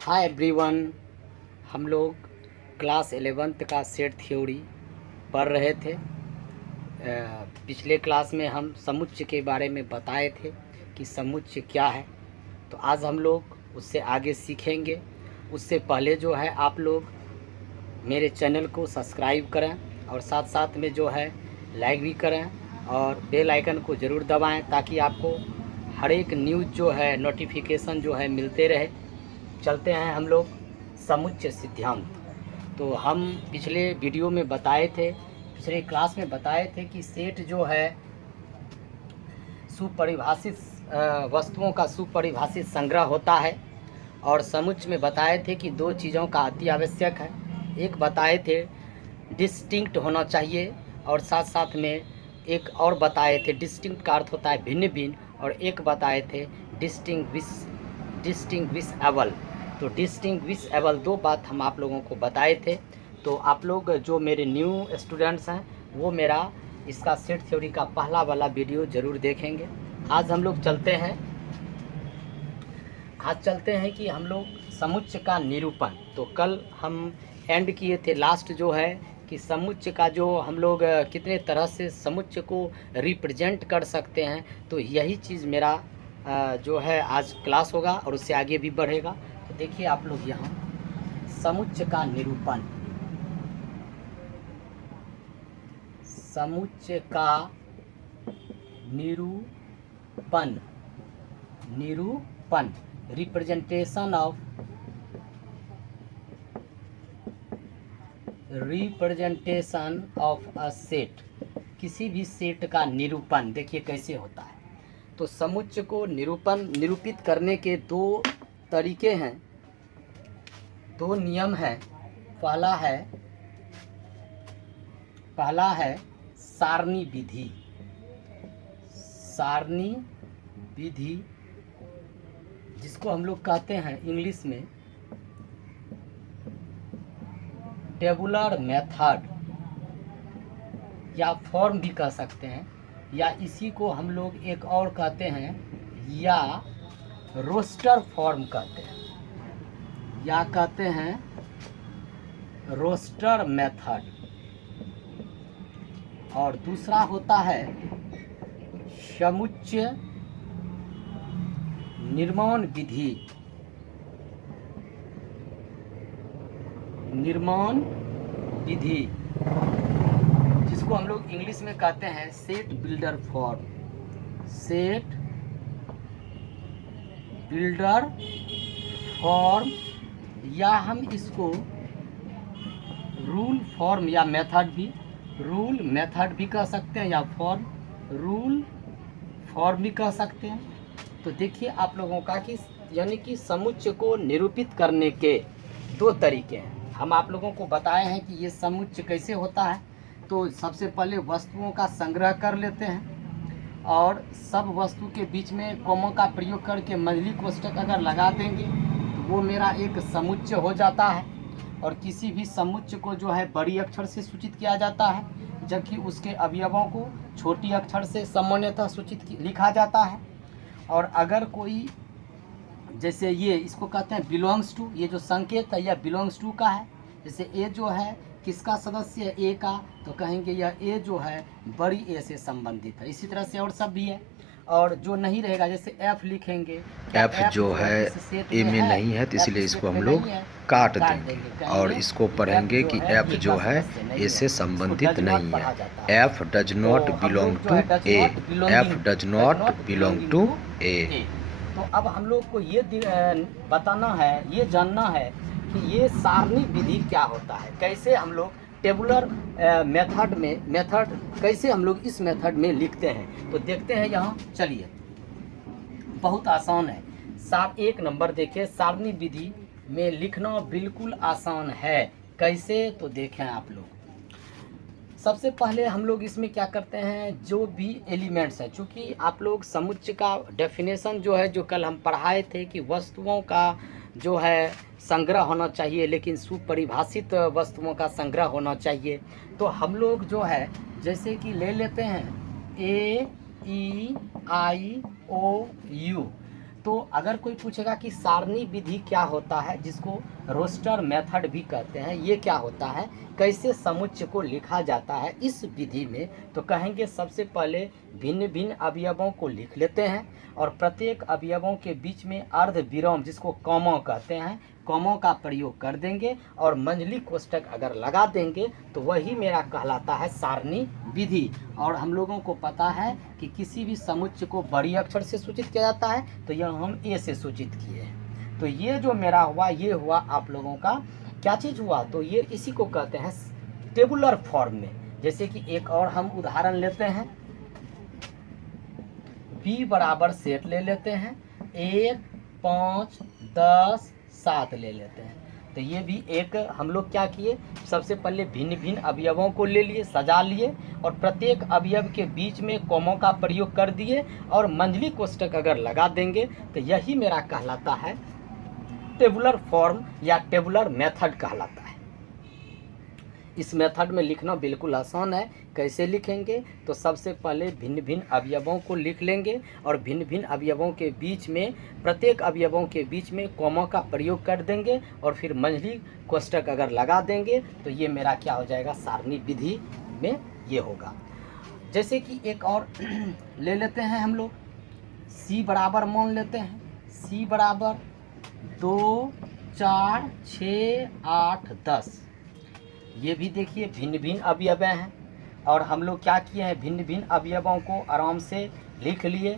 Hi everyone. हम लोग class 11th का सेट थ्योरी पढ़ रहे थे। पिछले क्लास में हम समुच्चय के बारे में बताए थे कि समुच्चय क्या है। तो आज हम लोग उससे आगे सीखेंगे। उससे पहले जो है आप लोग मेरे चैनल को सब्सक्राइब करें और साथ साथ में जो है लाइक भी करें और बेल आइकन को ज़रूर दबाएं ताकि आपको हर एक न्यूज़ जो है नोटिफिकेशन जो है मिलते रहे। चलते हैं हम लोग समुच्चय सिद्धांत। तो हम पिछले वीडियो में बताए थे, पिछले क्लास में बताए थे कि सेट जो है सुपरिभाषित वस्तुओं का सुपरिभाषित संग्रह होता है। और समुच्चय में बताए थे कि दो चीज़ों का अति आवश्यक है। एक बताए थे डिस्टिंक्ट होना चाहिए और साथ साथ में एक और बताए थे डिस्टिंक्ट का अर्थ होता है भिन्न भिन्न, और एक बताए थे डिस्टिंग्विशेबल। तो डिस्टिंग्विशेबल दो बात हम आप लोगों को बताए थे। तो आप लोग जो मेरे न्यू स्टूडेंट्स हैं वो मेरा इसका सेट थ्योरी का पहला वाला वीडियो ज़रूर देखेंगे। आज हम लोग चलते हैं कि हम लोग समुच्चय का निरूपण। तो कल हम एंड किए थे लास्ट जो है कि समुच्चय का जो हम लोग कितने तरह से समुच्चय को रिप्रेजेंट कर सकते हैं। तो यही चीज़ मेरा जो है आज क्लास होगा और उससे आगे भी बढ़ेगा। तो देखिए आप लोग यहाँ समुच्चय का निरूपण, समुच्चय का निरूपण रिप्रेजेंटेशन ऑफ अ सेट। किसी भी सेट का निरूपण देखिए कैसे होता है। तो समुच्चय को निरूपित करने के दो तरीके हैं, दो नियम हैं। पहला है सारणी विधि, जिसको हम लोग कहते हैं इंग्लिश में टेबुलर मेथड या फॉर्म भी कह सकते हैं, या इसी को हम लोग एक और कहते हैं या रोस्टर फॉर्म कहते हैं, या कहते हैं रोस्टर मेथड। और दूसरा होता है समुच्चय निर्माण विधि, जिसको हम लोग इंग्लिश में कहते हैं सेट बिल्डर फॉर्म, या हम इसको रूल फॉर्म या मेथड भी कह सकते हैं, या रूल फॉर्म भी कह सकते हैं। तो देखिए आप लोगों का कि यानी कि समुच्चय को निरूपित करने के दो तरीके हैं। हम आप लोगों को बताए हैं कि ये समुच्चय कैसे होता है। तो सबसे पहले वस्तुओं का संग्रह कर लेते हैं और सब वस्तु के बीच में कॉमा का प्रयोग करके मंझली कोष्ठक अगर लगा देंगे तो वो मेरा एक समुच्चय हो जाता है। और किसी भी समुच्चय को जो है बड़ी अक्षर से सूचित किया जाता है, जबकि उसके अवयवों को छोटी अक्षर से सामान्यतः लिखा जाता है। और अगर कोई जैसे ये इसको कहते हैं बिलोंग्स टू, ये जो संकेत है यह बिलोंग्स टू का है। जैसे ए जो है किसका सदस्य है, ए का, तो कहेंगे यह ए जो है बड़ी ए से संबंधित है। इसी तरह से और सब भी है। और जो नहीं रहेगा जैसे एफ लिखेंगे, एफ जो है ए में नहीं है तो इसलिए इसको हम लोग काट देंगे और इसको पढ़ेंगे कि एफ जो है ए से संबंधित नहीं है। F does not belong to A, F does not belong to A. तो अब हम लोग को ये बताना है, ये जानना है कि ये सारणी विधि क्या होता है, कैसे हम लोग टेबुलर मेथड कैसे हम लोग इस मेथड में लिखते हैं। तो देखते हैं यहाँ, चलिए बहुत आसान है। एक नंबर देखिए, सारणी विधि में लिखना बिल्कुल आसान है। कैसे, तो देखें आप लोग। सबसे पहले हम लोग इसमें क्या करते हैं, जो भी एलिमेंट्स हैं, चूँकि आप लोग समुच्चय का डेफिनेशन जो है जो कल हम पढ़ाए थे कि वस्तुओं का जो है संग्रह होना चाहिए, लेकिन सुपरिभाषित वस्तुओं का संग्रह होना चाहिए। तो हम लोग जो है जैसे कि ले लेते हैं ए ई आई ओ यू, तो अगर कोई पूछेगा कि सारणी विधि क्या होता है, जिसको रोस्टर मेथड भी कहते हैं, ये क्या होता है, कैसे समुच्चय को लिखा जाता है इस विधि में, तो कहेंगे सबसे पहले भिन्न भिन्न अवयवों को लिख लेते हैं और प्रत्येक अवयवों के बीच में अर्ध विराम, जिसको कॉमा कहते हैं, कॉमा का प्रयोग कर देंगे और मंझली कोष्टक अगर लगा देंगे तो वही मेरा कहलाता है सारणी विधि। और हम लोगों को पता है कि किसी भी समुच्चय को बड़ी अक्षर से सूचित किया जाता है, तो यह हम ए से सूचित किए हैं। तो ये जो मेरा हुआ, ये हुआ आप लोगों का क्या चीज़ हुआ, तो ये इसी को कहते हैं टेबुलर फॉर्म में। जैसे कि एक और हम उदाहरण लेते हैं, b बराबर सेट ले लेते हैं, 1 5 10 7 ले लेते हैं। तो ये भी एक हम लोग क्या किए, सबसे पहले भिन्न भिन्न अवयवों को ले लिए, सजा लिए और प्रत्येक अवयव के बीच में कॉमा का प्रयोग कर दिए और मंझली कोष्टक अगर लगा देंगे तो यही मेरा कहलाता है टेबुलर फॉर्म या टेबुलर मेथड कहलाता है। इस मेथड में लिखना बिल्कुल आसान है। कैसे लिखेंगे, तो सबसे पहले भिन्न भिन्न अवयवों को लिख लेंगे और भिन्न भिन्न अवयवों के बीच में, प्रत्येक अवयवों के बीच में कॉमा का प्रयोग कर देंगे और फिर मंझली कोष्टक अगर लगा देंगे तो ये मेरा क्या हो जाएगा, सारणी विधि में ये होगा। जैसे कि एक और ले लेते हैं हम लोग, c बराबर मान लेते हैं, c बराबर 2 4 6 8 10। ये भी देखिए भिन्न भिन्न अवयव हैं और हम लोग क्या किए हैं, भिन्न भिन्न अवयवों को आराम से लिख लिए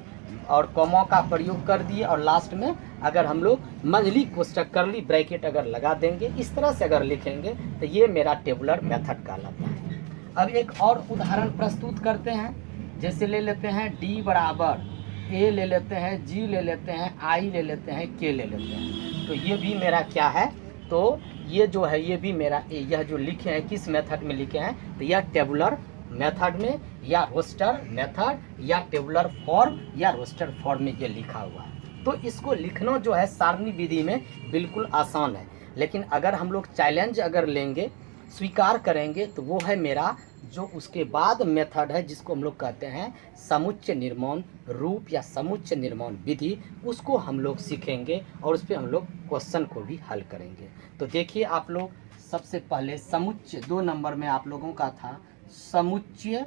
और कॉमा का प्रयोग कर दिए और लास्ट में अगर हम लोग मंझली कोष्टक कर ली, ब्रैकेट अगर लगा देंगे, इस तरह से अगर लिखेंगे तो ये मेरा टेबुलर मेथड कहलाता है। अब एक और उदाहरण प्रस्तुत करते हैं। जैसे ले लेते हैं d बराबर a ले लेते हैं, g ले लेते हैं, i ले लेते हैं, k ले लेते हैं। तो ये भी मेरा क्या है, तो ये जो है ये भी मेरा यह जो लिखे हैं किस मेथड में लिखे हैं, तो यह टेबुलर मेथड में या रोस्टर मेथड या टेबुलर फॉर्म या रोस्टर फॉर्म में ये लिखा हुआ है। तो इसको लिखना जो है सारणी विधि में बिल्कुल आसान है, लेकिन अगर हम लोग चैलेंज अगर लेंगे, स्वीकार करेंगे, तो वो है मेरा जो उसके बाद मेथड है जिसको हम लोग कहते हैं समुच्चय निर्माण रूप या समुच्चय निर्माण विधि। उसको हम लोग सीखेंगे और उस पर हम लोग क्वेश्चन को भी हल करेंगे। तो देखिए आप लोग, सबसे पहले समुच्चय 2 नंबर में आप लोगों का था समुच्चय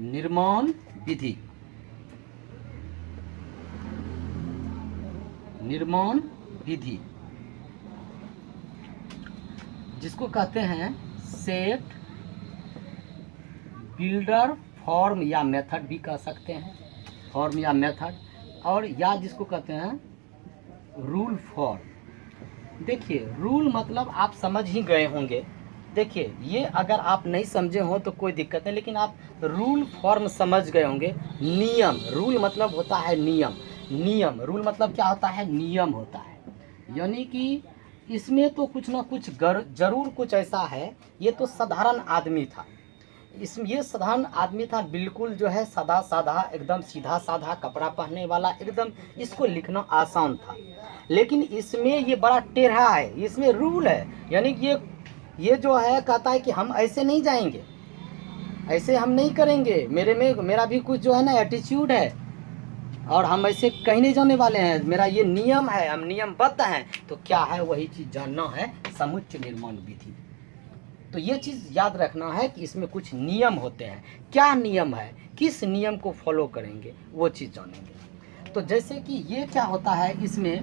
निर्माण विधि, निर्माण विधि जिसको कहते हैं सेट बिल्डर फॉर्म या मेथड भी कह सकते हैं, फॉर्म या मेथड, और या जिसको कहते हैं रूल फॉर्म। देखिए रूल मतलब आप समझ ही गए होंगे। देखिए ये अगर आप नहीं समझे हो तो कोई दिक्कत नहीं, लेकिन आप रूल फॉर्म समझ गए होंगे। नियम, रूल मतलब होता है नियम, नियम रूल मतलब क्या होता है, नियम होता है। यानी कि इसमें तो कुछ ना कुछ जरूर कुछ ऐसा है। ये तो साधारण आदमी था, इसमें ये साधारण आदमी था, बिल्कुल जो है सादा साधा, एकदम सीधा साधा कपड़ा पहनने वाला, एकदम इसको लिखना आसान था। लेकिन इसमें ये बड़ा टेढ़ा है, इसमें रूल है। यानी कि ये जो है कहता है कि हम ऐसे नहीं जाएंगे, ऐसे हम नहीं करेंगे, मेरा भी कुछ जो है ना एटीट्यूड है और हम ऐसे कहीं नहीं जाने वाले हैं, मेरा ये नियम है, हम नियमबद्ध हैं। तो क्या है, वही चीज़ जानना है समुच्चय निर्माण विधि। तो ये चीज़ याद रखना है कि इसमें कुछ नियम होते हैं। क्या नियम है, किस नियम को फॉलो करेंगे, वो चीज़ जानेंगे। तो जैसे कि ये क्या होता है, इसमें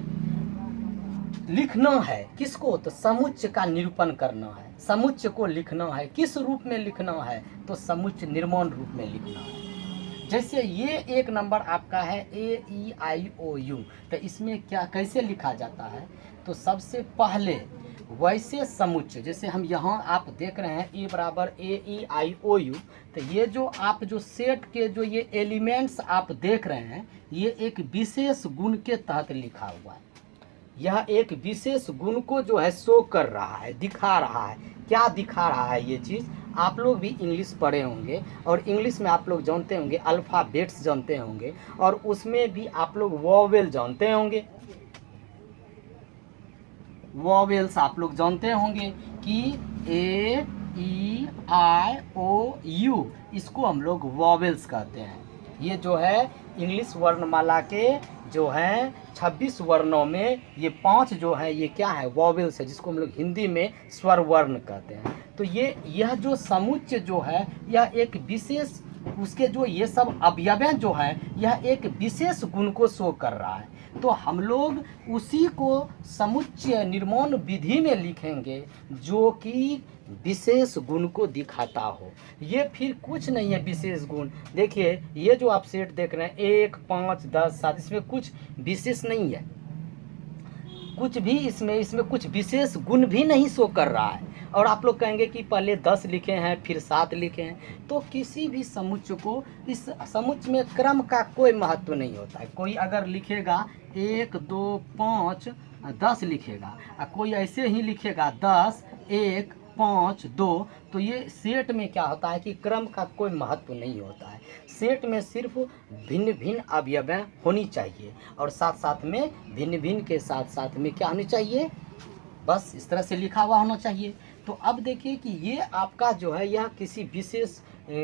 लिखना है किसको, तो समुच्चय का निरूपण करना है, समुच्चय को लिखना है। किस रूप में लिखना है, तो समुच्चय निर्माण रूप में लिखना है। जैसे ये 1 नंबर आपका है AEIOU, तो इसमें क्या कैसे लिखा जाता है, तो सबसे पहले वैसे समुच्चय, जैसे हम यहाँ आप देख रहे हैं A बराबर AEIOU, तो ये जो आप जो सेट के जो ये एलिमेंट्स आप देख रहे हैं, ये एक विशेष गुण के तहत लिखा हुआ है। यह एक विशेष गुण को जो है शो कर रहा है, दिखा रहा है। क्या दिखा रहा है ये चीज़, आप लोग भी इंग्लिश पढ़े होंगे और इंग्लिश में आप लोग जानते होंगे अल्फ़ाबेट्स जानते होंगे और उसमें भी आप लोग वॉवेल जानते होंगे। वॉवेल्स आप लोग जानते होंगे कि AEIOU, इसको हम लोग वॉवेल्स कहते हैं। ये जो है इंग्लिश वर्णमाला के जो हैं 26 वर्णों में ये 5 जो है ये क्या है, वॉवेल्स है, जिसको हम लोग हिंदी में स्वर वर्ण कहते हैं। तो यह जो समुच्चय जो है यह एक विशेष, उसके जो ये सब अवयव जो हैं यह एक विशेष गुण को शो कर रहा है। तो हम लोग उसी को समुच्चय निर्माण विधि में लिखेंगे जो कि विशेष गुण को दिखाता हो। ये फिर कुछ नहीं है विशेष गुण। देखिए ये जो आप सेट देख रहे हैं 1, 5, 10, 7, इसमें कुछ विशेष नहीं है, कुछ भी इसमें कुछ विशेष गुण भी नहीं शो कर रहा है। और आप लोग कहेंगे कि पहले 10 लिखे हैं फिर 7 लिखे हैं, तो किसी भी समुच्चय को, इस समुच्चय में क्रम का कोई महत्व नहीं होता है। कोई अगर लिखेगा 1, 2, 5, 10 लिखेगा, और कोई ऐसे ही लिखेगा 10, 1, 5, 2, तो ये सेट में क्या होता है कि क्रम का कोई महत्व नहीं होता है। सेट में सिर्फ भिन्न भिन्न अवयवें होनी चाहिए और साथ साथ में भिन्न भिन्न के साथ साथ में क्या होनी चाहिए, बस इस तरह से लिखा हुआ होना चाहिए। तो अब देखिए कि ये आपका जो है यह किसी विशेष,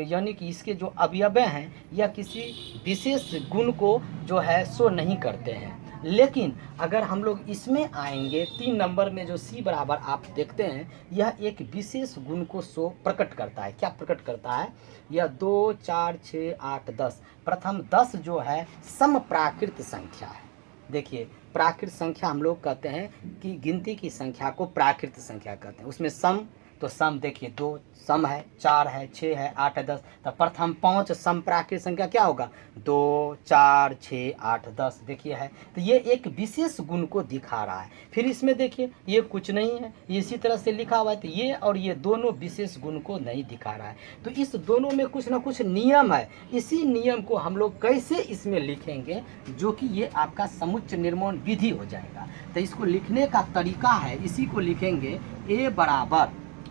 यानी कि इसके जो अवयव हैं यह किसी विशेष गुण को जो है शो नहीं करते हैं। लेकिन अगर हम लोग इसमें आएंगे 3 नंबर में जो सी बराबर आप देखते हैं यह एक विशेष गुण को शो प्रकट करता है। क्या प्रकट करता है, यह 2, 4, 6, 8, 10, प्रथम 10 जो है सम प्राकृत संख्या है। देखिए प्राकृत संख्या हम लोग कहते हैं कि गिनती की संख्या को प्राकृत संख्या कहते हैं। उसमें सम, तो सम देखिए 2 सम है, 4 है, 6 है, 8 है, 10, तो प्रथम 5 सम प्राकृत संख्या क्या होगा, 2, 4, 6, 8, 10 देखिए है। तो ये एक विशेष गुण को दिखा रहा है। फिर इसमें देखिए ये कुछ नहीं है, इसी तरह से लिखा हुआ है, तो ये और ये दोनों विशेष गुण को नहीं दिखा रहा है। तो इस दोनों में कुछ ना कुछ नियम है। इसी नियम को हम लोग कैसे इसमें लिखेंगे जो कि ये आपका समुच्चय निर्माण विधि हो जाएगा। तो इसको लिखने का तरीका है, इसी को लिखेंगे ए बराबर,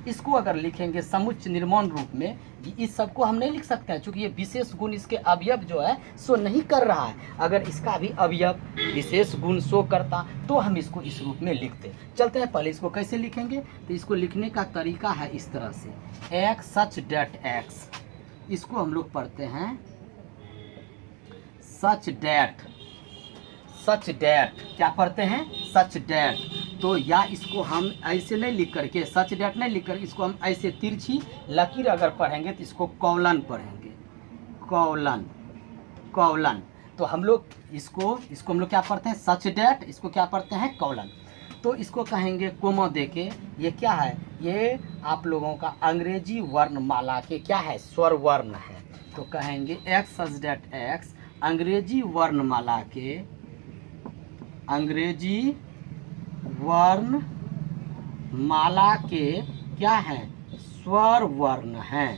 इसको अगर लिखेंगे समुच्चय निर्माण रूप में, इस सबको हम नहीं लिख सकते हैं क्योंकि ये विशेष गुण इसके अवयव जो है शो नहीं कर रहा है। अगर इसका भी अवयव विशेष गुण शो करता तो हम इसको इस रूप में लिखते। चलते हैं पहले इसको कैसे लिखेंगे। तो इसको लिखने का तरीका है इस तरह से, एक्स सच डेट एक्स, इसको हम लोग पढ़ते हैं सच डेट, सच डेट क्या पढ़ते हैं, सच डेट। तो या इसको हम ऐसे नहीं लिख करके, सच डेट नहीं लिख कर, इसको हम ऐसे तिरछी लकीर अगर पढ़ेंगे तो इसको कॉलन पढ़ेंगे, कॉलन, कॉलन। तो हम लोग इसको हम लोग क्या पढ़ते हैं, सच डेट, इसको क्या पढ़ते हैं, कॉलन। तो इसको कहेंगे कोमा देके, ये क्या है, ये आप लोगों का अंग्रेजी वर्णमाला के क्या है, स्वर वर्ण है। तो कहेंगे एक्स सच डेट एक्स, अंग्रेजी वर्णमाला के, अंग्रेजी वर्ण माला के क्या है, स्वर वर्ण हैं,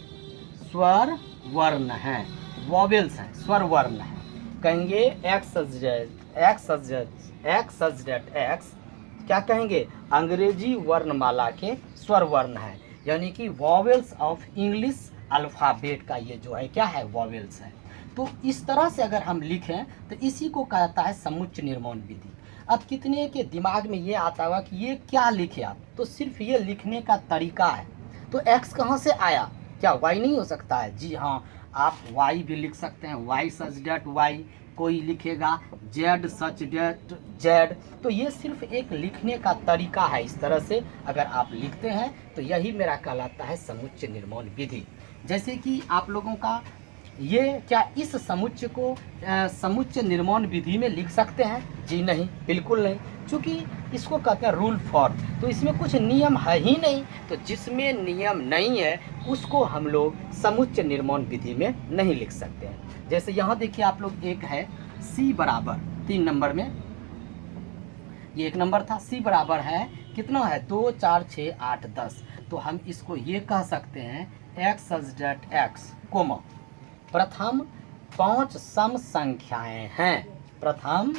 स्वर वर्ण हैं, वॉवेल्स हैं, स्वर वर्ण हैं। कहेंगे एक्स सच डेट एक्स, क्या कहेंगे, अंग्रेजी वर्णमाला के स्वर वर्ण है, यानी कि वॉवेल्स ऑफ इंग्लिश अल्फ़ाबेट का ये जो है क्या है, वॉवेल्स है। तो इस तरह से अगर हम लिखें तो इसी को कहता है समुच्चय निर्माण विधि। अब कितने के दिमाग में ये आता होगा कि ये क्या लिखे आप, तो सिर्फ ये लिखने का तरीका है। तो x कहाँ से आया, क्या y नहीं हो सकता है, जी हाँ, आप y भी लिख सकते हैं, y सच डेट y, कोई लिखेगा z सच डेट z। तो ये सिर्फ एक लिखने का तरीका है। इस तरह से अगर आप लिखते हैं तो यही मेरा कहलाता है समुच्चय निर्माण विधि। जैसे कि आप लोगों का ये क्या इस समुच्चय को समुच्चय निर्माण विधि में लिख सकते हैं, जी नहीं, बिल्कुल नहीं, क्योंकि इसको कहते हैं रूल फॉर्म। तो इसमें कुछ नियम है ही नहीं। तो जिसमें नियम नहीं है उसको हम लोग समुच्चय निर्माण विधि में नहीं लिख सकते हैं। जैसे यहाँ देखिए आप लोग, एक है सी बराबर 3 नंबर में, ये 1 नंबर था, सी बराबर है कितना है, 2, 4, 6, 8, 10। तो हम इसको ये कह सकते हैं एक्स सच डेट एक्स कोमा, प्रथम 5 सम संख्याएं हैं, प्रथम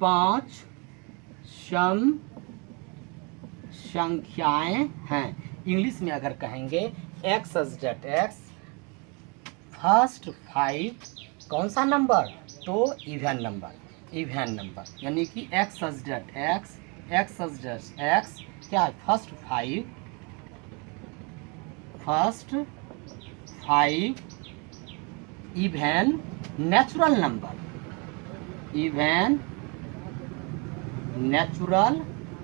5 सम संख्याएं हैं। इंग्लिश में अगर कहेंगे एक्स सच डेट एक्स, फर्स्ट 5 कौन सा नंबर, तो इवन नंबर, इवन नंबर, यानी कि एक्स सच डेट एक्स, एक्स सच डेट एक्स क्या है, first 5 even natural number, even natural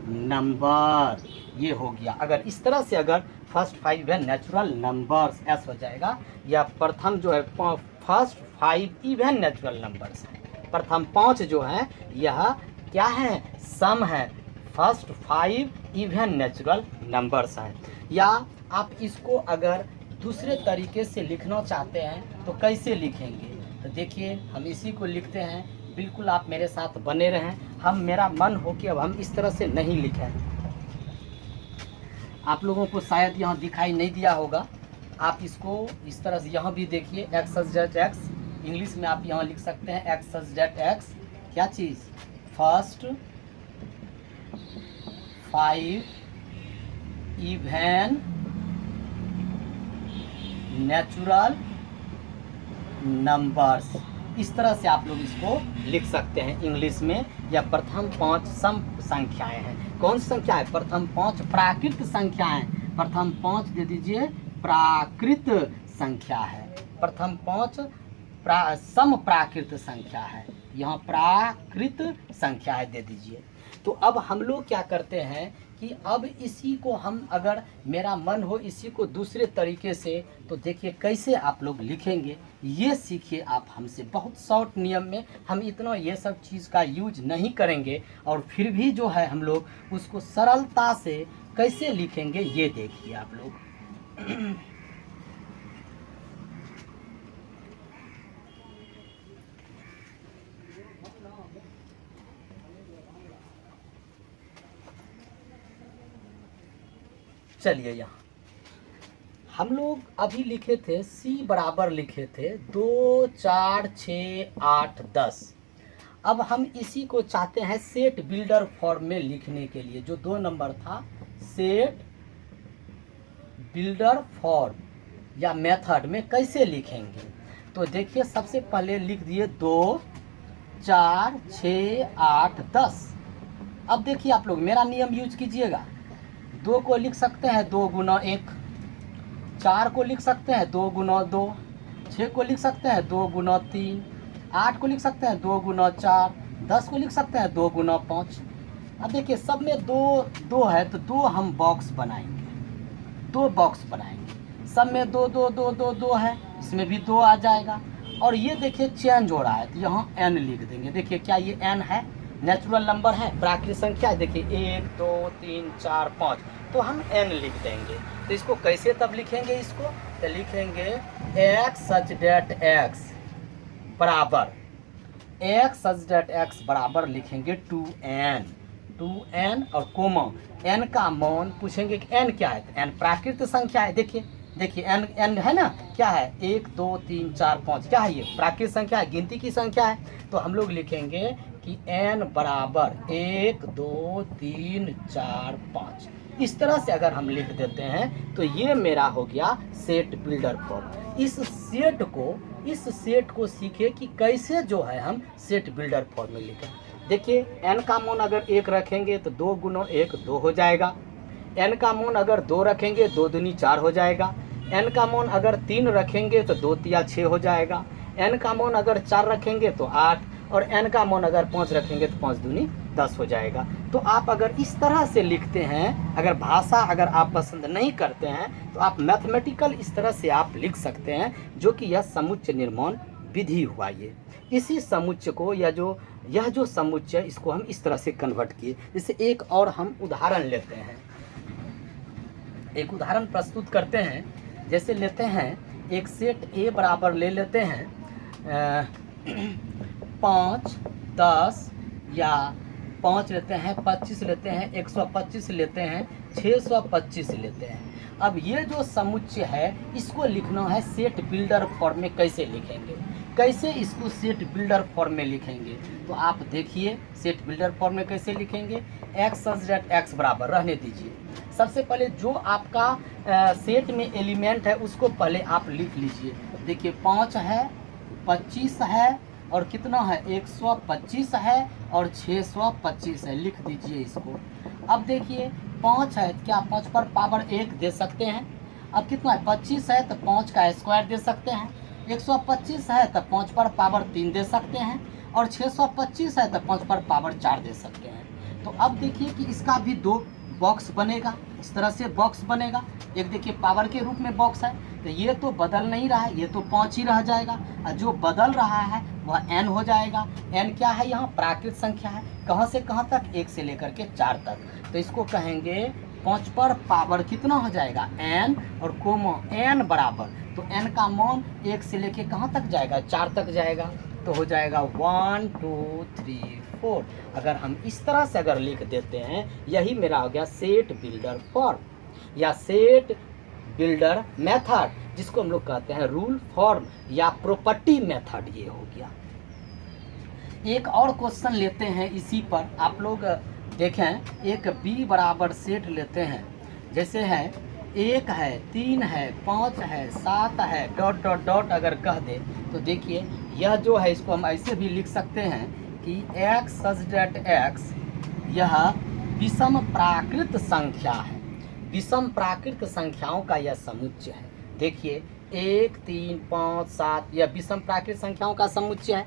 number, ये हो गया। अगर इस तरह से अगर first 5 even natural numbers S हो जाएगा, या प्रथम जो है फर्स्ट 5 इवन नेचुरल नंबर्स है, प्रथम 5 जो है यह क्या है, सम है, फर्स्ट 5 इवन नेचुरल नंबर्स है। या आप इसको अगर दूसरे तरीके से लिखना चाहते हैं तो कैसे लिखेंगे, तो देखिए हम इसी को लिखते हैं, बिल्कुल आप मेरे साथ बने रहें। हम मेरा मन हो कि अब हम इस तरह से नहीं लिखें, आप लोगों को शायद यहाँ दिखाई नहीं दिया होगा, आप इसको इस तरह से यहाँ भी देखिए, x such that x, English में आप यहाँ लिख सकते हैं एक्स सच दैट एक्स, क्या चीज़, फर्स्ट 5 इवन नेचुरल नंबर्स, इस तरह से आप लोग इसको लिख सकते हैं इंग्लिश में। या प्रथम 5 सम संख्याएं हैं, कौन सी संख्या है, प्रथम 5 प्राकृत संख्याएं, प्रथम 5 दे दीजिए प्राकृत संख्या है, प्रथम 5 सम प्राकृत संख्या है, यहाँ प्राकृत संख्या है दे दीजिए। तो अब हम लोग क्या करते हैं कि अब इसी को हम, अगर मेरा मन हो इसी को दूसरे तरीके से, तो देखिए कैसे आप लोग लिखेंगे, ये सीखिए आप हमसे। बहुत शॉर्ट नियम में हम इतना ये सब चीज़ का यूज नहीं करेंगे, और फिर भी जो है हम लोग उसको सरलता से कैसे लिखेंगे ये देखिए आप लोग। चलिए, यहाँ हम लोग अभी लिखे थे C बराबर लिखे थे 2 4 6 8 10। अब हम इसी को चाहते हैं सेट बिल्डर फॉर्म में लिखने के लिए, जो 2 नंबर था, सेट बिल्डर फॉर्म या मेथड में कैसे लिखेंगे। तो देखिए सबसे पहले लिख दिए 2 4 6 8 10। अब देखिए आप लोग मेरा नियम यूज कीजिएगा, 2 को लिख सकते हैं 2 गुना 1, 4 को लिख सकते हैं 2 गुना 2, 6 को लिख सकते हैं 2 गुना 3, 8 को लिख सकते हैं 2 गुना 4, 10 को लिख सकते हैं 2 गुना 5। अब देखिए सब में 2 2 है तो 2 हम बॉक्स बनाएंगे, 2 बॉक्स बनाएंगे, सब में 2 2 2 2 2 है, इसमें भी 2 आ जाएगा। और ये देखिए चेंज हो रहा है तो यहाँ n लिख देंगे। देखिए क्या ये n है, नेचुरल नंबर है, प्राकृतिक संख्या है, देखिए 1 2 3 4 5, तो हम n लिख देंगे। तो इसको कैसे तब लिखेंगे, इसको तो लिखेंगे x सच डेट x बराबर, x सच डेट x बराबर लिखेंगे 2n और कोमा n का मान पूछेंगे कि n क्या है, तो n प्राकृतिक संख्या है। देखिए देखिए n है ना, क्या है 1 2 3 4 5, क्या है ये प्राकृतिक संख्या है, गिनती की संख्या है। तो हम लोग लिखेंगे कि n बराबर 1 2 3 4 5। इस तरह से अगर हम लिख देते हैं तो ये मेरा हो गया सेट बिल्डर फॉर्म। इस सेट को सीखे कि कैसे जो है हम सेट बिल्डर फॉर्म में लिखें। देखिए n का मान अगर 1 रखेंगे तो 2 गुना 1 2 हो जाएगा, n का मान अगर 2 रखेंगे 2 दूनी 4 हो जाएगा, n का मान अगर 3 रखेंगे तो 2 तिया 6 हो जाएगा, n का मान अगर 4 रखेंगे तो 8, और n का मान अगर 5 रखेंगे तो 5 दूनी 10 हो जाएगा। तो आप अगर इस तरह से लिखते हैं, अगर भाषा अगर आप पसंद नहीं करते हैं तो आप मैथमेटिकल इस तरह से आप लिख सकते हैं, जो कि यह समुच्चय निर्माण विधि हुआ। ये इसी समुच्चय को यह जो समुच्चय इसको हम इस तरह से कन्वर्ट किए। जैसे एक और हम उदाहरण लेते हैं, एक उदाहरण प्रस्तुत करते हैं। जैसे लेते हैं एक सेट A बराबर ले लेते हैं 5 10 या 5 लेते हैं, 25 लेते हैं, 125 लेते हैं, 625 लेते हैं। अब ये जो समुच्चय है इसको लिखना है सेट बिल्डर फॉर्म में। कैसे लिखेंगे, कैसे इसको सेट बिल्डर फॉर्म में लिखेंगे, तो आप देखिए सेट बिल्डर फॉर्म में कैसे लिखेंगे। x सच डेट x बराबर, रहने दीजिए, सबसे पहले जो आपका सेट में एलिमेंट है उसको पहले आप लिख लीजिए। देखिए 5 है, 25 है, और कितना है 125 है, और 625 है, लिख दीजिए इसको। अब देखिए 5 है, क्या 5 पर पावर 1 दे सकते हैं, अब कितना है, 25 है तो 5 का स्क्वायर दे सकते हैं, 125 है तो 5 पर पावर 3 दे सकते हैं, और 625 है तो 5 पर पावर 4 दे सकते हैं। तो अब देखिए कि इसका भी 2 बॉक्स बनेगा, इस तरह से बॉक्स बनेगा। एक देखिए पावर के रूप में बॉक्स है, तो ये तो बदल नहीं रहा है, ये तो 5 ही रह जाएगा, और जो बदल रहा है वह n हो जाएगा। n क्या है, यहाँ प्राकृत संख्या है, कहाँ से कहाँ तक, 1 से लेकर के 4 तक। तो इसको कहेंगे 5 पर पावर कितना हो जाएगा, n, और कोमा n बराबर, तो n का मान 1 से लेके कहाँ तक जाएगा, 4 तक जाएगा, तो हो जाएगा 1 2 3 4। अगर हम इस तरह से अगर लिख देते हैं, यही मेरा हो गया सेट बिल्डर फॉर्म या सेट बिल्डर मेथड, जिसको हम लोग कहते हैं रूल फॉर्म या प्रॉपर्टी मेथड, ये हो गया। एक और क्वेश्चन लेते हैं इसी पर, आप लोग देखें, एक b बराबर सेट लेते हैं, जैसे है 1 है, 3 है, 5 है, 7 है, डॉट डॉट डॉट अगर कह दे, तो देखिए यह जो है इसको हम ऐसे भी लिख सकते हैं कि x सच डेट x यह विषम प्राकृत संख्या है, विषम प्राकृत संख्याओं का यह समुच्चय है। देखिए 1 3 5 7 यह विषम प्राकृत संख्याओं का समुच्चय है।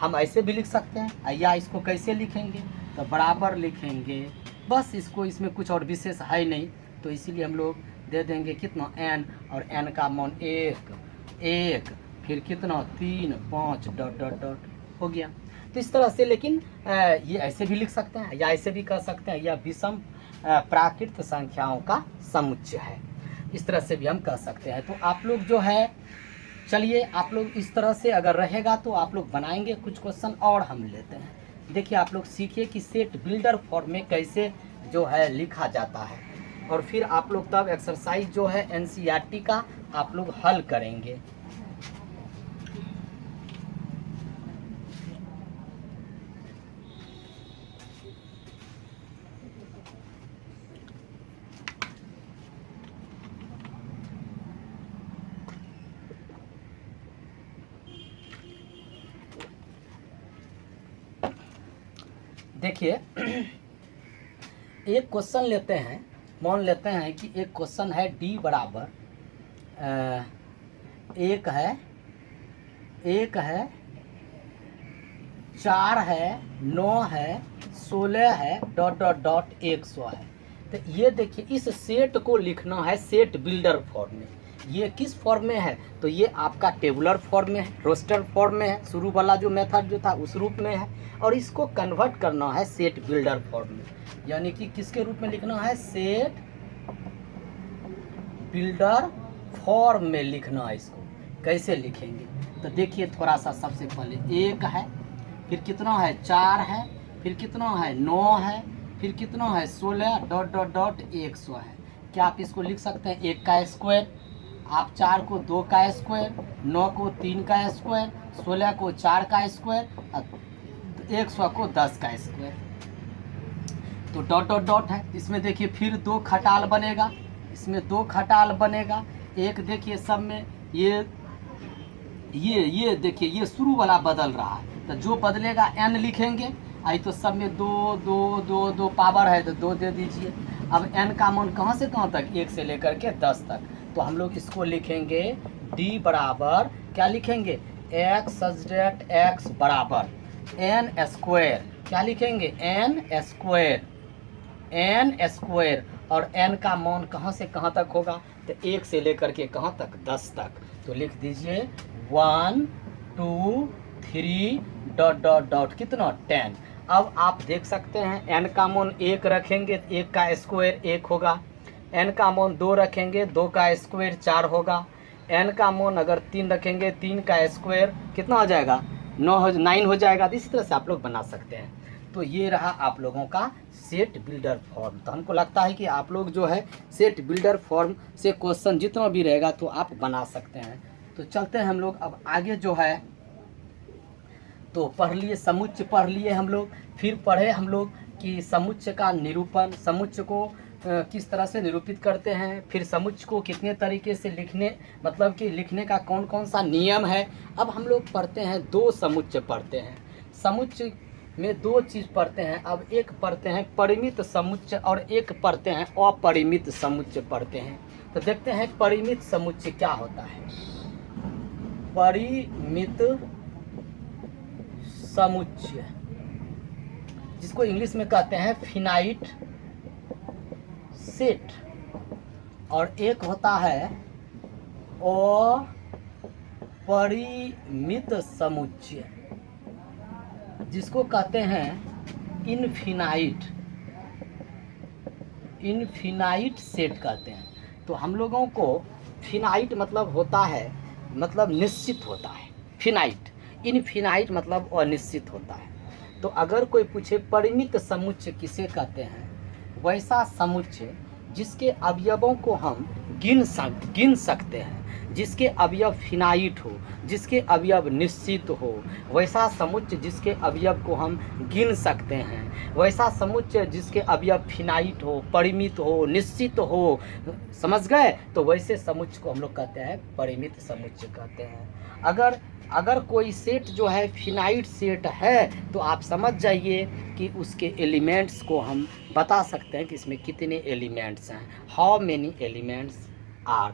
हम ऐसे भी लिख सकते हैं, या इसको कैसे लिखेंगे, तो बराबर लिखेंगे, बस इसको, इसमें कुछ और विशेष है नहीं, तो इसीलिए हम लोग दे देंगे कितना n, और n का मान 1 फिर कितना 3 5 डॉट डॉट डॉट हो गया। तो इस तरह से, लेकिन ये ऐसे भी लिख सकते हैं या ऐसे भी कह सकते हैं, यह विषम प्राकृत संख्याओं का समुच्चय है, इस तरह से भी हम कह सकते हैं। तो आप लोग जो है, चलिए आप लोग इस तरह से अगर रहेगा तो आप लोग बनाएंगे कुछ क्वेश्चन और हम लेते हैं। देखिए आप लोग सीखिए कि सेट बिल्डर फॉर्म में कैसे जो है लिखा जाता है, और फिर आप लोग तब एक्सरसाइज जो है एनसीईआरटी का आप लोग हल करेंगे। देखिए एक क्वेश्चन लेते हैं, मान लेते हैं कि एक क्वेश्चन है d बराबर 1 है, 4 है, 9 है, 16 है, डॉट डॉट डॉट 100 है। तो ये देखिए इस सेट को लिखना है सेट बिल्डर फॉर्म में। ये किस फॉर्म में है, तो ये आपका टेबुलर फॉर्म में है, रोस्टर फॉर्म में है, शुरू वाला जो मेथड जो था उस रूप में है, और इसको कन्वर्ट करना है सेट बिल्डर फॉर्म में, यानी कि किसके रूप में लिखना है, सेट बिल्डर फॉर्म में लिखना है। इसको कैसे लिखेंगे, तो देखिए थोड़ा सा, सबसे पहले 1 है, फिर कितना है 4 है, फिर कितना है 9 है, फिर कितना है 16 डॉट डॉट डॉट 100 है। क्या आप इसको लिख सकते हैं 1 का स्क्वायर, आप 4 को 2 का स्क्वायर, 9 को 3 का स्क्वायर, 16 को 4 का स्क्वायर, 100 को 10 का स्क्वायर, तो डॉट डॉट डॉट है। इसमें देखिए फिर 2 खटाल बनेगा, इसमें 2 खटाल बनेगा, एक देखिए सब में ये देखिए ये शुरू वाला बदल रहा है, तो जो बदलेगा n लिखेंगे, आई तो सब में 2 2 2 2 पावर है तो 2 दे दीजिए। अब n का मान कहाँ से कहाँ तक, 1 से लेकर के 10 तक, तो हम लोग इसको लिखेंगे d बराबर क्या लिखेंगे, x सच डेट x बराबर n स्क्वायर, क्या लिखेंगे n स्क्वायर, और n का मान कहाँ से कहाँ तक होगा, तो 1 से लेकर के कहाँ तक, 10 तक, तो लिख दीजिए 1 2 3 डॉट डॉट डॉट कितना 10। अब आप देख सकते हैं n का मान 1 रखेंगे, 1 का स्क्वायर 1 होगा, n का मान 2 रखेंगे, 2 का स्क्वायर 4 होगा, n का मान अगर 3 रखेंगे, 3 का स्क्वायर कितना हो जाएगा, 9 हो जाएगा। इसी तरह से आप लोग बना सकते हैं। तो ये रहा आप लोगों का सेट बिल्डर फॉर्म। तो हमको लगता है कि आप लोग जो है सेट बिल्डर फॉर्म से क्वेश्चन जितना भी रहेगा तो आप बना सकते हैं। तो चलते हैं हम लोग अब आगे जो है, तो पढ़ लिए समुच्चय, पढ़ लिए हम लोग, फिर पढ़े हम लोग कि समुच्चय का निरूपण, समुच्चय को किस तरह से निरूपित करते हैं, फिर समुच्चय को कितने तरीके से लिखने, मतलब कि लिखने का कौन कौन सा नियम है। अब हम लोग पढ़ते हैं 2 समुच्चय पढ़ते हैं, समुच्चय में 2 चीज़ पढ़ते हैं। अब एक पढ़ते हैं परिमित समुच्चय और एक पढ़ते हैं अपरिमित समुच्चय पढ़ते हैं। तो देखते हैं परिमित समुच्चय क्या होता है। परिमित समुच्चय जिसको इंग्लिश में कहते हैं फिनाइट सेट, और एक होता है अपरिमित समुच्चय जिसको कहते हैं इनफिनाइट सेट कहते हैं। तो हम लोगों को फिनाइट मतलब होता है, मतलब निश्चित होता है फिनाइट, इनफिनाइट मतलब अनिश्चित होता है। तो अगर कोई पूछे परिमित समुच्चय किसे कहते हैं, वैसा समुच्चय जिसके अवयवों को हम गिन सकते हैं, जिसके अवयव फिनाइट हो, जिसके अवयव निश्चित हो, वैसा समुच्चय जिसके अवयव को हम गिन सकते हैं, वैसा समुच्चय जिसके अवयव फिनाइट हो, परिमित हो, निश्चित हो, समझ गए। तो वैसे समुच्चय को हम लोग कहते हैं परिमित समुच्चय कहते हैं। अगर कोई सेट जो है फिनाइट सेट है तो आप समझ जाइए कि उसके एलिमेंट्स को हम बता सकते हैं कि इसमें कितने एलिमेंट्स हैं, हाउ मेनी एलिमेंट्स आर,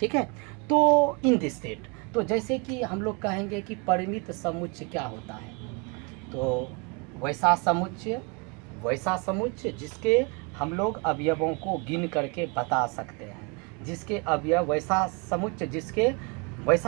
ठीक है। तो इन दिस सेट, तो जैसे कि हम लोग कहेंगे कि परिमित समुच्चय क्या होता है, तो वैसा समुच्चय जिसके हम लोग अवयवों को गिन करके बता सकते हैं, जिसके अवयव वैसा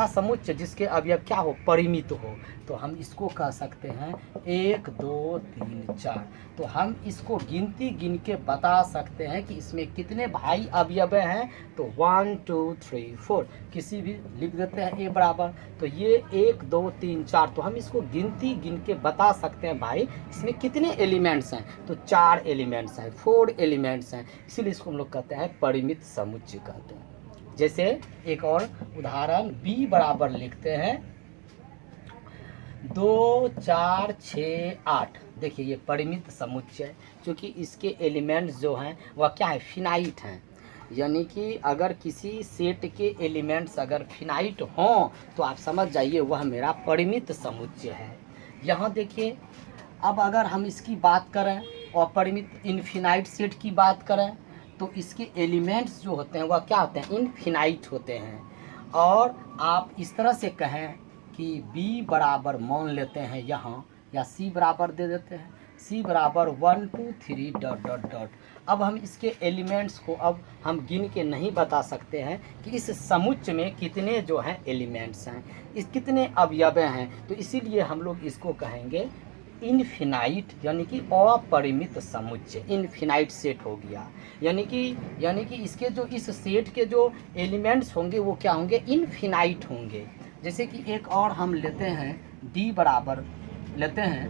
समुच्चय जिसके अवयव क्या हो, परिमित हो, तो हम इसको कह सकते हैं 1 2 3 4। तो हम इसको गिन के बता सकते हैं कि इसमें कितने भाई अवयव हैं। तो 1 2 3 4 किसी भी लिख देते हैं ए बराबर, तो ये 1 2 3 4। तो हम इसको गिन के बता सकते हैं भाई इसमें कितने एलिमेंट्स हैं। तो 4 एलिमेंट्स हैं, 4 एलिमेंट्स हैं, इसीलिए इसको हम लोग कहते हैं परिमित समुच्चय कहते हैं। जैसे एक और उदाहरण b बराबर लिखते हैं 2 4 6 8। देखिए ये परिमित समुच्चय, क्योंकि इसके एलिमेंट्स जो हैं वह क्या है, फिनाइट हैं। यानी कि अगर किसी सेट के एलिमेंट्स अगर फिनाइट हों तो आप समझ जाइए वह मेरा परिमित समुच्चय है। यहाँ देखिए, अब अगर हम इसकी बात करें और परिमित इनफिनाइट सेट की बात करें तो इसके एलिमेंट्स जो होते हैं वह क्या होते हैं, इनफिनाइट होते हैं। और आप इस तरह से कहें कि b बराबर मान लेते हैं यहाँ, या c बराबर दे देते हैं, c बराबर 1 2 3 डॉट डॉट डॉट। अब हम इसके एलिमेंट्स को अब हम गिन के नहीं बता सकते हैं कि इस समुच्चय में कितने जो हैं एलिमेंट्स हैं, इस कितने अवयव हैं। तो इसीलिए हम लोग इसको कहेंगे इनफिनाइट, यानी कि अपरिमित समुच्चय, इनफिनाइट सेट हो गया। यानी कि इसके जो इस सेट के जो एलिमेंट्स होंगे वो क्या होंगे, इनफिनाइट होंगे। जैसे कि एक और हम लेते हैं d बराबर लेते हैं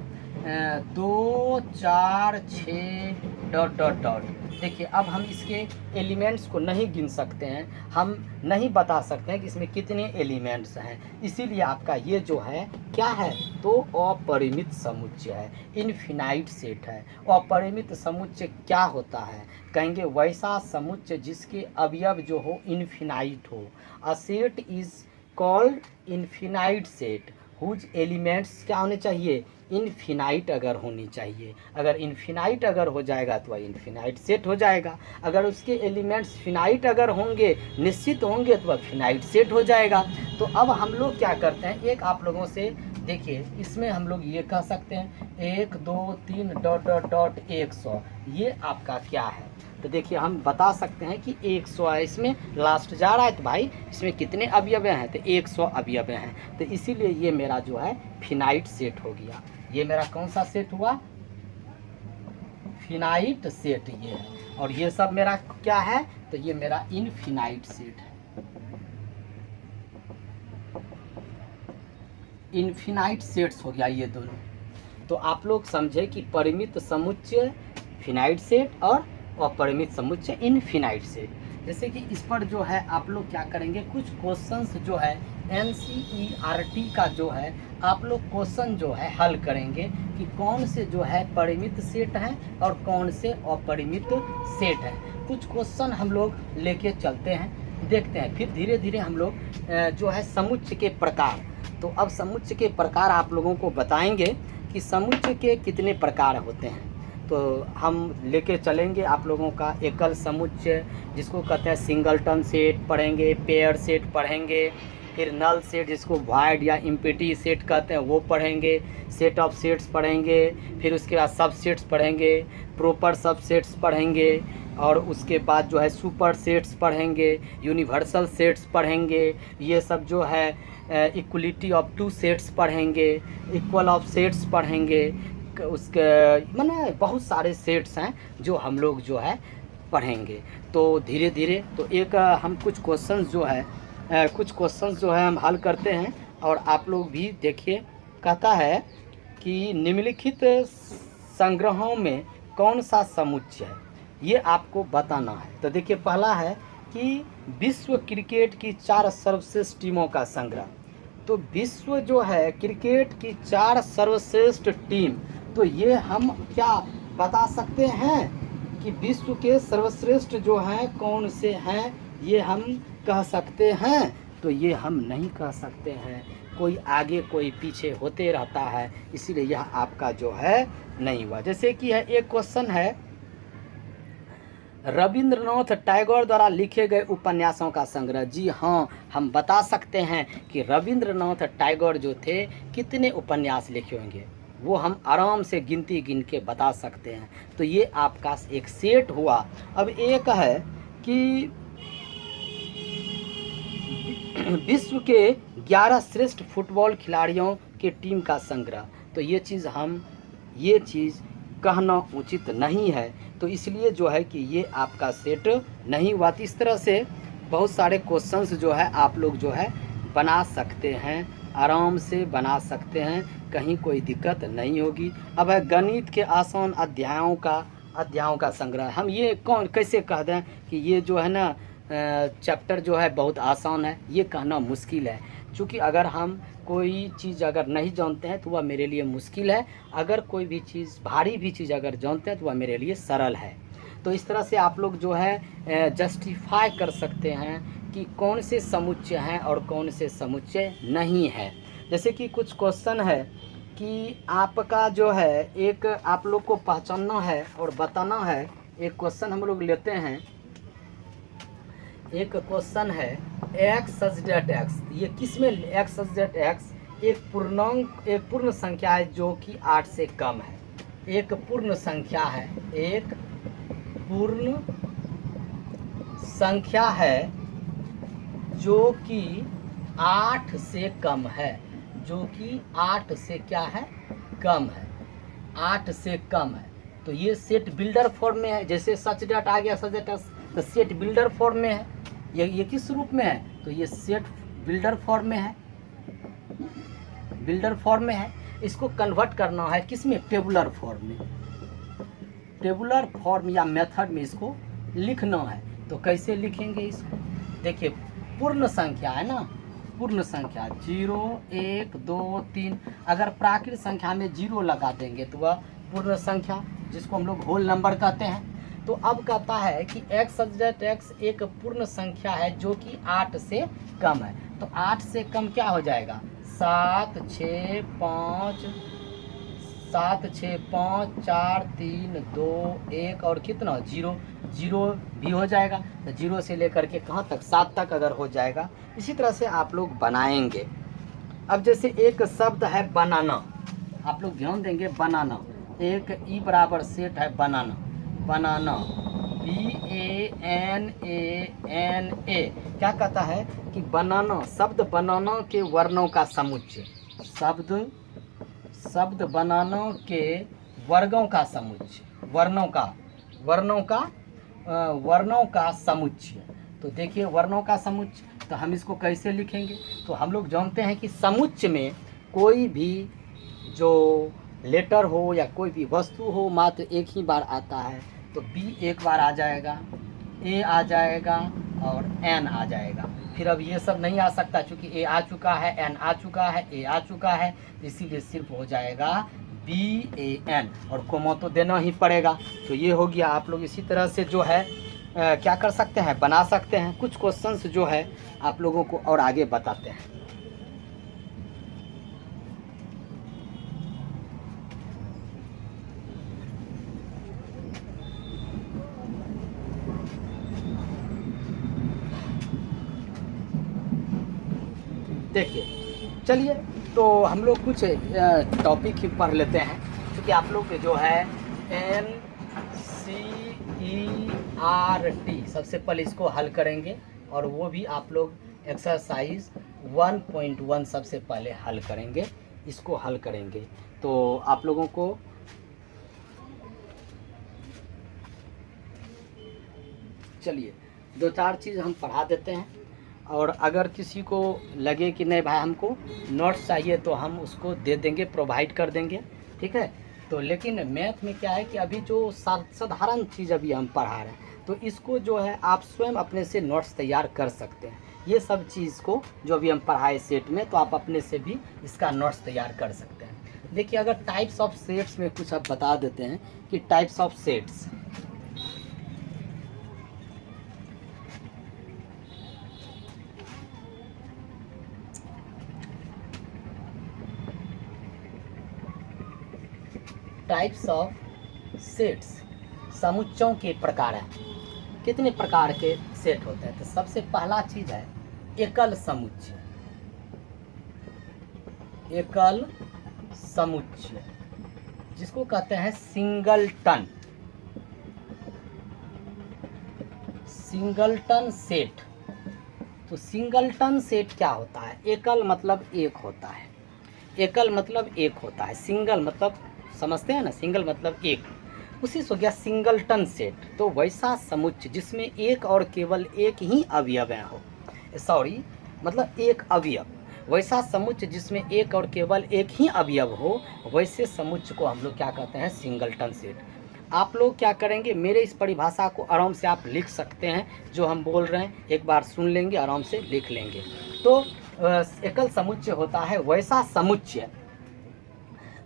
2 4 6 डॉट डॉट डॉट। देखिए अब हम इसके एलिमेंट्स को नहीं गिन सकते हैं, हम नहीं बता सकते हैं कि इसमें कितने एलिमेंट्स हैं, इसीलिए आपका ये जो है क्या है, तो अपरिमित समुच्चय है, इनफिनाइट सेट है। अपरिमित समुच्चय क्या होता है, कहेंगे वैसा समुच्चय जिसके अवयव जो हो इनफिनाइट हो। A set is called infinite set whose elements क्या होने चाहिए, इनफिनाइट अगर होनी चाहिए। अगर इनफिनाइट अगर हो जाएगा तो वह इनफिनाइट सेट हो जाएगा। अगर उसके एलिमेंट्स फिनाइट अगर होंगे, निश्चित होंगे, तो वह फिनाइट सेट हो जाएगा। तो अब हम लोग क्या करते हैं, एक आप लोगों से देखिए, इसमें हम लोग ये कह सकते हैं 1 2 3 डॉट डॉट डॉट 100, ये आपका क्या है। तो देखिए हम बता सकते हैं कि 100 है, इसमें लास्ट जा रहा है, तो भाई इसमें कितने अवयव हैं, तो 100 अवयव हैं। तो इसीलिए ये मेरा जो है फिनाइट सेट हो गया। ये मेरा कौन सा सेट हुआ, फिनाइट सेट ये है। और ये सब मेरा क्या है, तो ये मेरा इनफिनाइट सेट है, इनफिनाइट सेट्स हो गया ये दोनों। तो आप लोग समझे कि परिमित समुच्चय फिनाइट सेट और अपरिमित समुच्चय इनफिनाइट सेट। जैसे कि इस पर जो है आप लोग क्या करेंगे, कुछ क्वेश्चंस जो है NCERT का जो है आप लोग क्वेश्चन जो है हल करेंगे कि कौन से जो है परिमित सेट हैं और कौन से अपरिमित सेट हैं। कुछ क्वेश्चन हम लोग लेके चलते हैं, देखते हैं, फिर धीरे धीरे हम लोग जो है समुच्चय के प्रकार, तो अब समुच्चय के प्रकार आप लोगों को बताएंगे कि समुच्चय के कितने प्रकार होते हैं। तो हम लेके चलेंगे आप लोगों का एकल समुच्चय, जिसको कहते हैं सिंगलटन सेट पढ़ेंगे, पेयर सेट पढ़ेंगे, फिर नल सेट जिसको वाइड या इम्पिटी सेट कहते हैं वो पढ़ेंगे, सेट ऑफ सेट्स पढ़ेंगे, फिर उसके बाद सब सेट्स पढ़ेंगे, प्रॉपर सब सेट्स पढ़ेंगे, और उसके बाद जो है सुपर सेट्स पढ़ेंगे, यूनिवर्सल सेट्स पढ़ेंगे, ये सब जो है इक्वलिटी ऑफ टू सेट्स पढ़ेंगे, इक्वल ऑफ सेट्स पढ़ेंगे, उसके माने बहुत सारे सेट्स हैं जो हम लोग जो है पढ़ेंगे। तो धीरे धीरे तो एक हम कुछ क्वेश्चंस जो है हम हल करते हैं, और आप लोग भी देखिए। कहता है कि निम्नलिखित संग्रहों में कौन सा समुच्चय है, ये आपको बताना है। तो देखिए पहला है कि विश्व क्रिकेट की 4 सर्वश्रेष्ठ टीमों का संग्रह। तो विश्व जो है क्रिकेट की 4 सर्वश्रेष्ठ टीम, तो ये हम क्या बता सकते हैं कि विश्व के सर्वश्रेष्ठ जो हैं कौन से हैं, ये हम कह सकते हैं? तो ये हम नहीं कह सकते हैं, कोई आगे कोई पीछे होते रहता है, इसीलिए यह आपका जो है नहीं हुआ। जैसे कि है एक क्वेश्चन है, रविंद्रनाथ टैगोर द्वारा लिखे गए उपन्यासों का संग्रह। जी हाँ, हम बता सकते हैं कि रविंद्रनाथ टैगोर जो थे कितने उपन्यास लिखे होंगे, वो हम आराम से गिनती गिन के बता सकते हैं। तो ये आपका एक सेट हुआ। अब एक है कि विश्व के 11 श्रेष्ठ फुटबॉल खिलाड़ियों के टीम का संग्रह। तो ये चीज़ कहना उचित नहीं है, तो इसलिए जो है कि ये आपका सेट नहीं हुआ। तो इस तरह से बहुत सारे क्वेश्चंस जो है आप लोग जो है बना सकते हैं, आराम से बना सकते हैं, कहीं कोई दिक्कत नहीं होगी। अब है गणित के आसान अध्यायों का संग्रह। हम ये कैसे कह दें कि ये जो है ना चैप्टर जो है बहुत आसान है, ये कहना मुश्किल है। क्योंकि अगर हम कोई चीज़ अगर नहीं जानते हैं तो वह मेरे लिए मुश्किल है, अगर कोई भी चीज़ भारी भी चीज़ अगर जानते हैं तो वह मेरे लिए सरल है। तो इस तरह से आप लोग जो है जस्टिफाई कर सकते हैं कि कौन से समुच्चय हैं और कौन से समुच्चय नहीं है। जैसे कि कुछ क्वेश्चन है कि आपका जो है एक आप लोग को पहचानना है और बताना है। एक क्वेश्चन हम लोग लेते हैं, एक क्वेश्चन है x सच डेट x। ये किस में x सच डेट x एक पूर्ण संख्या है जो कि 8 से कम है। एक पूर्ण संख्या है, एक पूर्ण संख्या है जो कि 8 से कम है, जो कि 8 से क्या है, कम है, 8 से कम है। तो ये सेट बिल्डर फॉर्म में है। जैसे सच डेट आ गया, सच डेट तो सेट बिल्डर फॉर्म में है। ये किस रूप में है, तो ये सेट बिल्डर फॉर्म में है, बिल्डर फॉर्म में है। इसको कन्वर्ट करना है किस में, टेबुलर फॉर्म में, टेबुलर फॉर्म या मेथड में इसको लिखना है। तो कैसे लिखेंगे इसको, देखिए पूर्ण संख्या है ना, पूर्ण संख्या 0 1 2 3, अगर प्राकृत संख्या में 0 लगा देंगे तो वह पूर्ण संख्या जिसको हम लोग होल नंबर कहते हैं। तो अब कहता है कि x सच डेट x एक पूर्ण संख्या है जो कि 8 से कम है। तो 8 से कम क्या हो जाएगा, 7 6 5 4 3 2 1 और कितना 0 भी हो जाएगा। तो 0 से लेकर के कहाँ तक, 7 तक अगर हो जाएगा। इसी तरह से आप लोग बनाएंगे। अब जैसे एक शब्द है बनाना, आप लोग ध्यान देंगे, बनाना एक ई बराबर सेट है, बनाना BANANA क्या कहता है कि बनाना, शब्द बनाना के वर्णों का समुच्चय, शब्द बनाना के वर्गों का समुच्चय, वर्णों का समुच्चय। तो देखिए वर्णों का समुच्चय, तो हम इसको कैसे लिखेंगे, तो हम लोग जानते हैं कि समुच्चय में कोई भी जो लेटर हो या कोई भी वस्तु हो मात्र एक ही बार आता है। तो B एक बार आ जाएगा, A आ जाएगा और N आ जाएगा। फिर अब ये सब नहीं आ सकता क्योंकि A आ चुका है, N आ चुका है, A आ चुका है, इसीलिए सिर्फ हो जाएगा BAN और कोमा तो देना ही पड़ेगा। तो ये हो गया। आप लोग इसी तरह से जो है क्या कर सकते हैं, बना सकते हैं। कुछ क्वेश्चंस जो है आप लोगों को और आगे बताते हैं। देखिए चलिए, तो हम लोग कुछ टॉपिक ही पढ़ लेते हैं, क्योंकि आप लोग जो है NCERT सबसे पहले इसको हल करेंगे, और वो भी आप लोग एक्सरसाइज 1.1 सबसे पहले हल करेंगे, इसको हल करेंगे। तो आप लोगों को चलिए 2-4 चीज़ हम पढ़ा देते हैं, और अगर किसी को लगे कि नहीं भाई हमको नोट्स चाहिए तो हम उसको दे देंगे, प्रोवाइड कर देंगे, ठीक है। तो लेकिन मैथ में क्या है कि अभी जो साधारण चीज़ अभी हम पढ़ा रहे हैं, तो इसको जो है आप स्वयं अपने से नोट्स तैयार कर सकते हैं। ये सब चीज़ को जो अभी हम पढ़ाए सेट में, तो आप अपने से भी इसका नोट्स तैयार कर सकते हैं। देखिए, अगर टाइप्स ऑफ सेट्स में कुछ आप बता देते हैं कि types of sets, types of sets, समुच्चयों के प्रकार हैं। कितने प्रकार के सेट होते हैं? तो सबसे पहला चीज है एकल समुच्चय। एकल समुच्चय जिसको कहते हैं सिंगलटन, सिंगलटन सेट। तो सिंगलटन सेट क्या होता है? एकल मतलब एक होता है, एकल मतलब एक होता है, सिंगल मतलब समझते हैं ना, सिंगल मतलब एक, उसी से हो गया सिंगलटन सेट। तो वैसा समुच्चय जिसमें एक और केवल एक ही अवयव हो, सॉरी मतलब एक अवयव, वैसा समुच्चय जिसमें एक और केवल एक ही अवयव हो, वैसे समुच्चय को हम लोग क्या कहते हैं? Singleton set. आप लोग क्या करेंगे, मेरे इस परिभाषा को आराम से आप लिख सकते हैं, जो हम बोल रहे हैं एक बार सुन लेंगे, आराम से लिख लेंगे। तो एकल समुच्चय होता है वैसा समुच्चय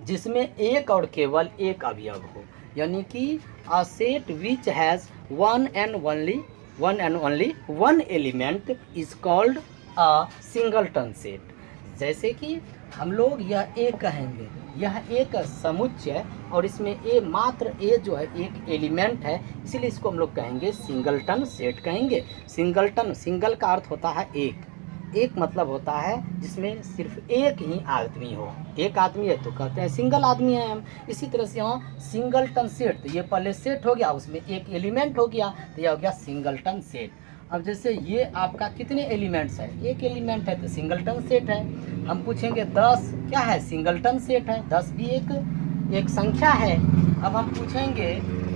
जिसमें एक और केवल एक अवयव हो, यानी कि a set which has one and only one element is called a singleton set. जैसे कि हम लोग यह एक कहेंगे, यह एक समुच्चय और इसमें ए मात्र ए जो है एक एलिमेंट है, इसीलिए इसको हम लोग कहेंगे सिंगलटन सेट कहेंगे। सिंगलटन, सिंगल का अर्थ होता है एक, एक मतलब होता है जिसमें सिर्फ एक ही आदमी हो, एक आदमी है तो कहते हैं सिंगल आदमी है हम। इसी तरह से यहाँ सिंगलटन सेट, तो ये पहले सेट हो गया, उसमें एक एलिमेंट हो गया, तो यह हो गया सिंगलटन सेट। अब जैसे ये आपका कितने एलिमेंट्स है? एक एलिमेंट है तो सिंगलटन सेट है। हम पूछेंगे 10 क्या है? सिंगलटन सेट है, 10 भी एक संख्या है। अब हम पूछेंगे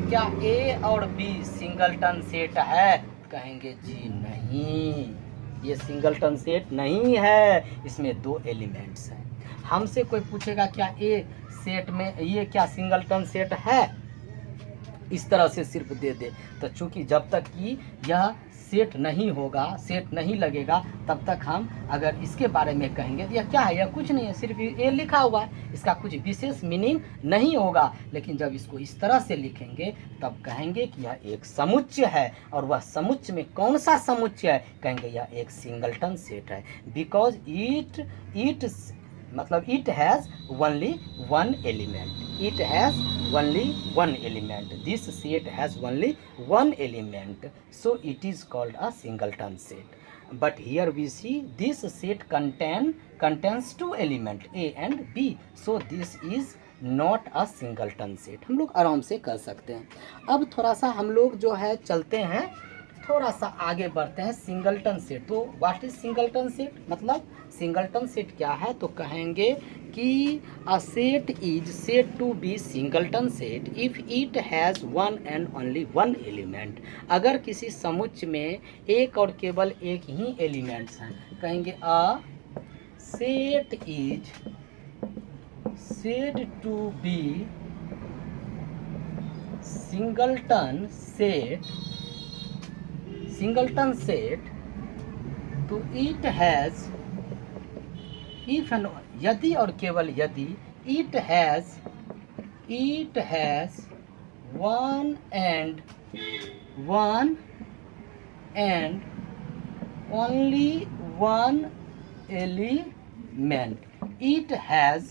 क्या ए और बी सिंगलटन सेट है? कहेंगे जी नहीं, ये सिंगलटन सेट नहीं है, इसमें 2 एलिमेंट्स हैं। हमसे कोई पूछेगा क्या ए सेट में ये क्या सिंगलटन सेट है? इस तरह से सिर्फ दे दे, तो चूंकि जब तक कि यह सेट नहीं होगा, सेट नहीं लगेगा, तब तक हम अगर इसके बारे में कहेंगे तो यह क्या है? यह कुछ नहीं है, सिर्फ ए लिखा हुआ है, इसका कुछ विशेष मीनिंग नहीं होगा। लेकिन जब इसको इस तरह से लिखेंगे तब कहेंगे कि यह एक समुच्चय है, और वह समुच्चय में कौन सा समुच्चय है? कहेंगे यह एक सिंगलटन सेट है, बिकॉज इट मतलब it has only one element, it has only one element, this set has only one element, so it is called a singleton set. But here we see this set contains 2 element a and b, so this is not a singleton set। हम लोग आराम से कर सकते हैं। अब थोड़ा सा हम लोग जो है चलते हैं, थोड़ा सा आगे बढ़ते हैं। Singleton set, so what is singleton set? मतलब सिंगलटन सेट क्या है? तो कहेंगे कि a set is said to be singleton set if it has one and only one element. अगर किसी समुच्चय में एक और केवल एक ही एलिमेंट्स हैं, कहेंगे a set is said to be singleton set, तो इट हैज़ इफ एंड यदि और केवल यदि it has one and only one element, it has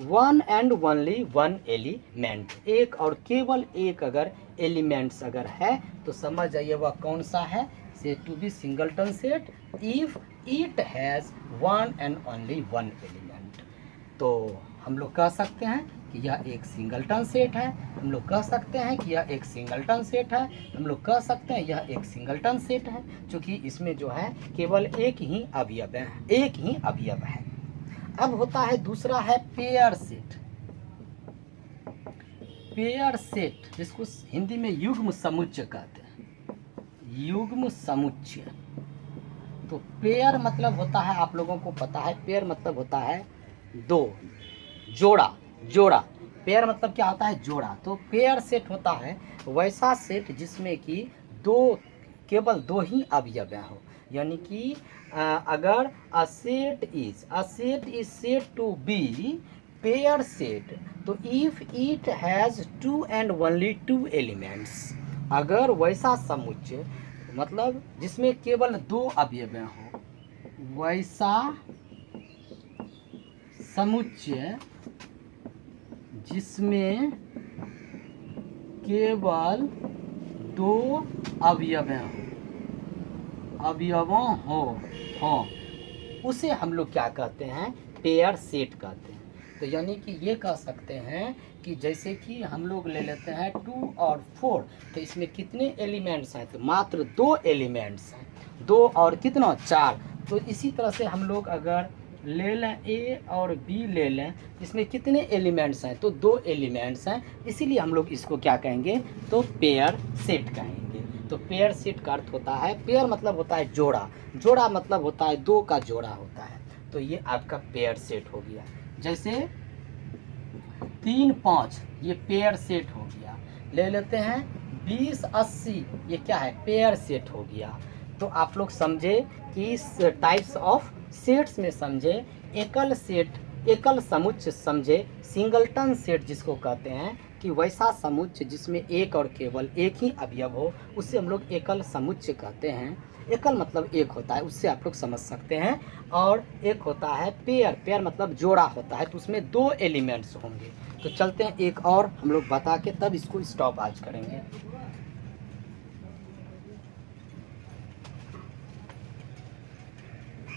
one and only one element, एक और केवल एक अगर एलिमेंट्स अगर है तो समझ जाइए वह कौन सा है? Set to be singleton set if it has one and only one element. तो हम लोग कह सकते हैं कि यह एक सिंगलटन सेट है, हम लोग कह सकते हैं कि यह एक सिंगलटन सेट है, हम लोग कह सकते हैं यह एक सिंगलटन सेट है, क्योंकि इसमें जो है केवल एक ही अवयव है, एक ही अवयव है। अब होता है दूसरा है पेयर सेट। पेयर सेट जिसको हिंदी में युग्म समुच्चय कहते हैं, युग्म समुच्चय। तो पेयर मतलब होता है, आप लोगों को पता है, पेयर मतलब होता है दो, जोड़ा, जोड़ा। पेयर मतलब क्या होता है? जोड़ा। तो पेयर सेट होता है वैसा सेट जिसमें कि केवल दो ही अवयव हो, यानी कि अगर a set is said to be pair set, तो if it has two and only two elements, अगर वैसा समुच्चय मतलब जिसमें केवल दो अवयव हो, वैसा समुच्चय जिसमें केवल दो अवयवों हो, उसे हम लोग क्या कहते हैं? पेयर सेट कहते हैं। तो यानी कि ये कह सकते हैं कि जैसे कि हम लोग ले लेते हैं 2 और 4, तो इसमें कितने एलिमेंट्स हैं? तो मात्र 2 एलिमेंट्स हैं, 2 और कितना? 4। तो इसी तरह से हम लोग अगर ले लें ए और बी ले लें, इसमें कितने एलिमेंट्स हैं? तो 2 एलिमेंट्स हैं, इसीलिए हम लोग इसको क्या कहेंगे? तो पेयर सेट कहेंगे। तो पेयर सेट का अर्थ होता है, पेयर मतलब होता है जोड़ा, जोड़ा मतलब होता है दो का जोड़ा होता है। तो ये आपका पेयर सेट हो गया। जैसे 3, 5 ये पेयर सेट हो गया। ले लेते हैं 20, 80 ये क्या है? पेयर सेट हो गया। तो आप लोग समझे कि इस टाइप्स ऑफ सेट्स में समझे, एकल सेट, एकल समुच्चय समझे, सिंगलटन सेट जिसको कहते हैं कि वैसा समुच्चय जिसमें एक और केवल एक ही अवयव हो, उससे हम लोग एकल समुच्चय कहते हैं। एकल मतलब एक होता है, उससे आप लोग समझ सकते हैं। और एक होता है पेयर, पेयर मतलब जोड़ा होता है, तो उसमें 2 एलिमेंट्स होंगे। तो चलते हैं एक और हम लोग बता के तब इसको स्टॉप आज करेंगे।